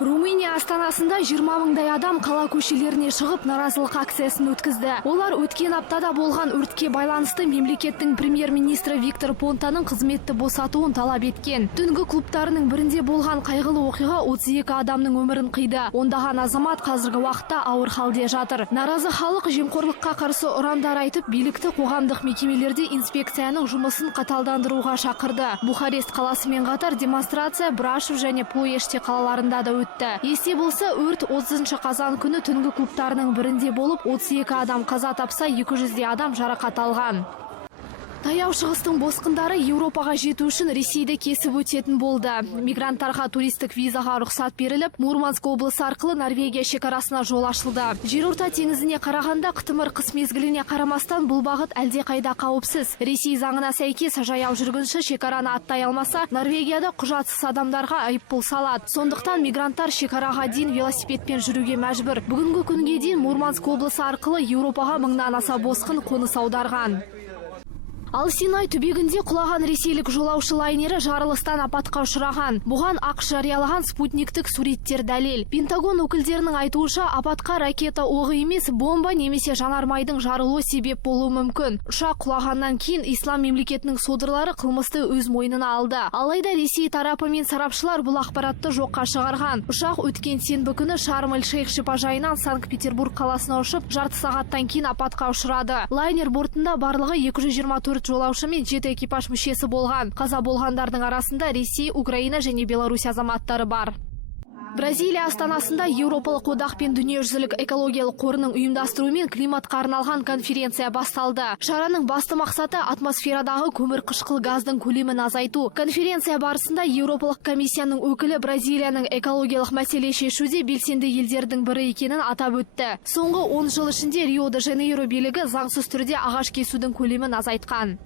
Румыния астанасында 20 мыңдай адам қала көшелеріне шығып наразылық акциясын өткізді. Олар өткен аптада болған өртке байланысты мемлекеттің премьер-министрі Виктор Понтаның қызметті босатуын талап еткен. Түнгі клубтарының бірінде болған қайғылы оқиға 32 адамның өмірін қиды. Ондаған азамат қазіргі уақытта ауыр халде жатыр. Наразы халық жемқорлыққа қарсы ұрандар айтып, билікті қоғамдық мекемелерде инспекцияның жұмысын қаталдандыруға шақырды. Бухарест қаласымен қатар демонстрация Брашов және Плоеште қалаларында да өтті. Есте болса, өрт 30 қазан күні түнгі клубтарының бірінде болып, 32 адам қаза тапса, 200 адам жарақат алған. Таяу шығыстың босқындары Еуропаға жету үшін Ресейді кесіп өтетін болды. Мигранттарға туристік визаға рұқсат беріліп, Мурманск облысы арқылы Норвегия шекарасына жол ашылды. Жерорта теңізіне қарағанда қытымыр қыс мезгіліне қарамастан бұл бағыт әлде қайда қауіпсіз. Ресей заңына сәйкес жаяу жүргінші шекараны аттай алмаса, Норвегияда құжатсыз адамдарға айыппұл салады. Сондықтан мигранттар шекараға дейін велосипедпен жүруге мәжбүр. Бүгінгі күнге дейін Мурманск облысы арқылы Еуропаға 1000-нан аса босқын қоныс аударған. Ал Синай түбегінде құлаған ресейлік жолаушы лайнері жарылыстан апатқа ұшыраған. Бұған ақш жариялаған спутниктік суреттер дәлел. Пентагон өкілдерінің айтуынша, апатқа ракета оғы емес, бомба немесе жанармайдың жарылуы себеп болуы мүмкін. Ұшақ құлағаннан кейін Ислам мемлекетінің содырлары қылмысты өз мойнына алды. Алайда Ресей тарапы мен сарапшылар бұл ақпаратты жоққа шығарған. Ұшақ өткен сенбі күні Шарм-эль-Шейх шипажайынан Санкт-Петербург қаласына ұшып, жарты сағаттан кейін апатқа ұшырады. Лайнер бортында барлығы 224 жолаушы мен 7 экипаж мүшесі болған. Қаза болғандардың арасында Ресей, Украина және Беларусь азаматтары бар. Бразилия астанасында Еуропалық одақ пен дүниежүзілік экологиялық қорының ұйымдастыруымен климатқа арналған конференция басталды. Шараның басты мақсаты атмосферадағы көмір қышқыл газдың көлемін азайту. Конференция барысында Еуропалық комиссияның өкілі Бразилияның экологиялық мәселе шешуде белсенді елдердің бірі екенін атап өтті. Соңғы 10 жыл ішінде Рио-де-Жанейро билігі заңсыз түрде ағаш кесудің көлемін азайтқан.